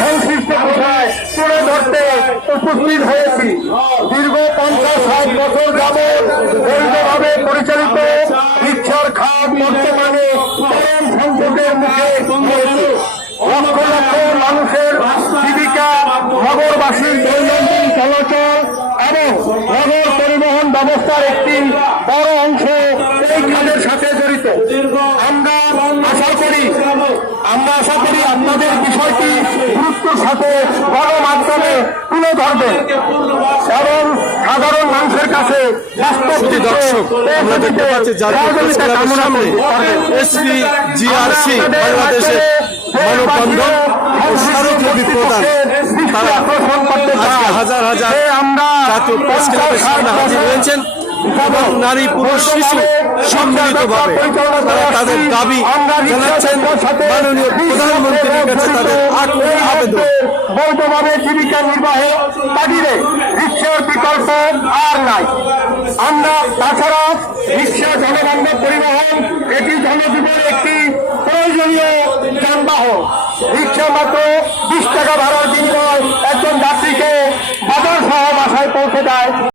সংশ্লিষ্ট বিষয় তুলে ধরতে উপস্থিত হয়েছি। দীর্ঘ 50-60 বছর যাবৎ বৈধভাবে পরিচালিত রিকশার খাত বর্তমানে চরম সংকটের মুখে রয়েছে। লক্ষ লক্ষ মানুষের জীবিকা, নগরবাসীর দৈনন্দিন চলাচল এবং নগর পরিবহন ব্যবস্থার একটি বড় অংশ এই খাতের সাথে জড়িত। আমরা আশা করি আপনাদের বিষয়টি গুরুত্বের সাথে গণমাধ্যমে তুলে ধরবেন এবং সাধারণ মানুষের কাছে বাস্তব দর্শক আমরা দেখতে পাচ্ছি SPGRC বাংলাদেশের মানববন্ধন ও স্মারকলিপি প্রদান তারা আজকে হাজার হাজার জাতীয় প্রেস ক্লাবের সামনে হাজির হয়েছেন এবং নারী পুরুষ শিশু সম্মিলিতভাবে তারা তাদের দাবি জানাচ্ছেন মাননীয় প্রধানমন্ত্রীর কাছে তাদের আবেদন। বৈধভাবে জীবিকা নির্বাহে বাহিরে রিকশার বিকল্প আর নাই। আমরা তাছাড়া রিকশা জনবান্ধব পরিবহন, এটি জনজীবনের একটি প্রয়োজনীয় যানবাহন। রিকশা মাত্র 20 টাকা ভাড়ার বিনিময়ে একজন যাত্রীকে বাজার সহ বাসায় পৌঁছে দেয়।